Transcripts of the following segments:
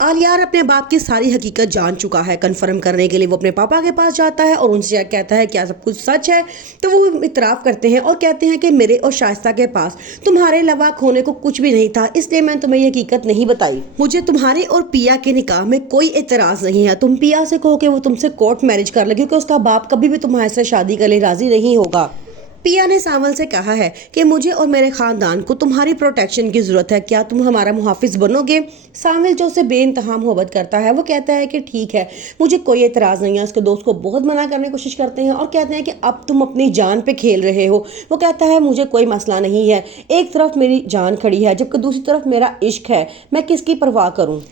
आलियार अपने बाप की सारी हकीकत जान चुका है। कन्फर्म करने के लिए वो अपने पापा के पास जाता है और उनसे कहता है क्या सब कुछ सच है। तो वो इतराफ़ करते हैं और कहते हैं कि मेरे और शाइस्ता के पास तुम्हारे अलावा खोने को कुछ भी नहीं था, इसलिए मैंने तुम्हें ये हकीकत नहीं बताई। मुझे तुम्हारे और पिया के निकाह में कोई एतराज़ नहीं है। तुम पिया से कहो कि वो तुमसे कोर्ट मैरिज कर ले, क्योंकि उसका बाप कभी भी तुम्हारे से शादी के लिए राजी नहीं होगा। पिया ने सावल से कहा है कि मुझे और मेरे खानदान को तुम्हारी प्रोटेक्शन की जरूरत है, क्या तुम हमारा मुहाफिज बनोगे। सावल जो उसे बेइंतहा मोहब्बत करता है वो कहता है कि ठीक है, मुझे कोई एतराज़ नहीं है। उसके दोस्त को बहुत मना करने की कोशिश करते हैं और कहते हैं कि अब तुम अपनी जान पे खेल रहे हो। वो कहता है मुझे कोई मसला नहीं है, एक तरफ मेरी जान खड़ी है जबकि दूसरी तरफ मेरा इश्क है, मैं किसकी परवाह करूँ।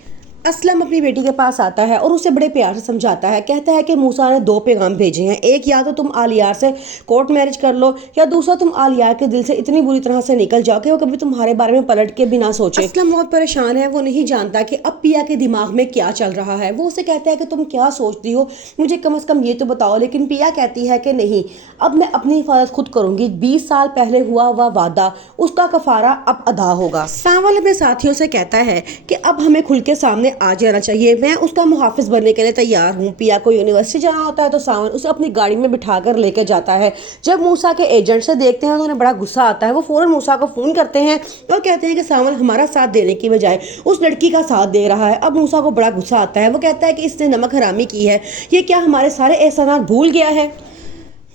असलम अपनी बेटी के पास आता है और उसे बड़े प्यार से समझाता है। कहता है कि मूसा ने 2 पैगाम भेजे हैं, एक या तो तुम आलियार से कोर्ट मैरिज कर लो, या दूसरा तुम आलियार के दिल से इतनी बुरी तरह से निकल जाओ कि वो कभी तुम्हारे बारे में पलट के भी ना सोचे। असलम बहुत परेशान है, वो नहीं जानता कि अब पिया के दिमाग में क्या चल रहा है। वो उसे कहता है कि तुम क्या सोचती हो, मुझे कम से कम ये तो बताओ। लेकिन पिया कहती है कि नहीं, अब मैं अपनी हिफाजत खुद करूंगी। 20 साल पहले हुआ हुआ वादा, उसका कफारा अब अदा होगा। सावल अपने साथियों से कहता है कि अब हमें खुल के सामने आ जाना चाहिए, मैं उसका मुहाफिज बनने के लिए तैयार हूँ। पिया को यूनिवर्सिटी जाना होता है तो सावन उसे अपनी गाड़ी में बिठा कर लेकर जाता है। जब मूसा के एजेंट से देखते हैं तो उन्हें बड़ा गुस्सा आता है। वो फौरन मूसा को फ़ोन करते हैं और कहते हैं कि सावन हमारा साथ देने की बजाय उस लड़की का साथ दे रहा है। अब मूसा को बड़ा गुस्सा आता है। वो कहता है कि इसने नमक हरामी की है, ये क्या हमारे सारे एहसानात भूल गया है।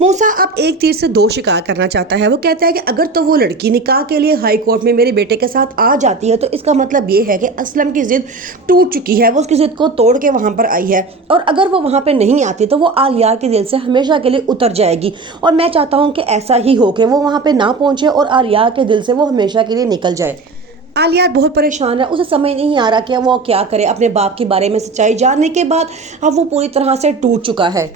मूसा अब एक तीर से 2 शिकार करना चाहता है। वो कहता है कि अगर तो वो लड़की निकाह के लिए हाई कोर्ट में मेरे बेटे के साथ आ जाती है तो इसका मतलब ये है कि असलम की जिद टूट चुकी है, वो उसकी जिद को तोड़ के वहाँ पर आई है। और अगर वो वहाँ पे नहीं आती तो वो आलियार के दिल से हमेशा के लिए उतर जाएगी। और मैं चाहता हूँ कि ऐसा ही हो कि वो वहाँ पर ना पहुँचे और आलियार के दिल से वो हमेशा के लिए निकल जाए। आलियार बहुत परेशान है, उसे समझ नहीं आ रहा कि वो क्या करे। अपने बाप के बारे में सच्चाई जानने के बाद अब वो पूरी तरह से टूट चुका है।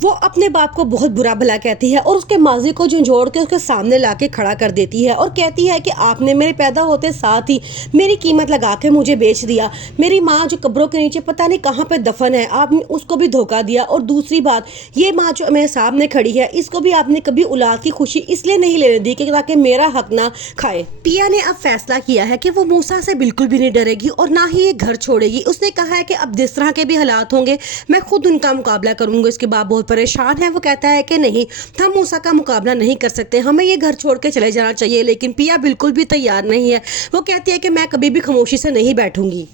वो अपने बाप को बहुत बुरा भला कहती है और उसके माजी को झंझोड़ के उसके सामने लाके खड़ा कर देती है और कहती है कि आपने मेरे पैदा होते साथ ही मेरी कीमत लगा के मुझे बेच दिया। मेरी माँ जो कब्रों के नीचे पता नहीं कहाँ पे दफन है, आपने उसको भी धोखा दिया। और दूसरी बात, ये माँ जो मेरे सामने खड़ी है, इसको भी आपने कभी औलाद की खुशी इसलिए नहीं लेने दी कि ताकि मेरा हक ना खाए। पिया ने अब फैसला किया है कि वो मूसा से बिल्कुल भी नहीं डरेगी और ना ही ये घर छोड़ेगी। उसने कहा है कि अब जिस तरह के भी हालात होंगे मैं खुद उनका मुकाबला करूंगा। इसके बाद बहुत परेशान है। वो कहता है कि नहीं, हम मूसा का मुकाबला नहीं कर सकते, हमें ये घर छोड़ के चले जाना चाहिए। लेकिन पिया बिल्कुल भी तैयार नहीं है। वो कहती है कि मैं कभी भी खामोशी से नहीं बैठूंगी।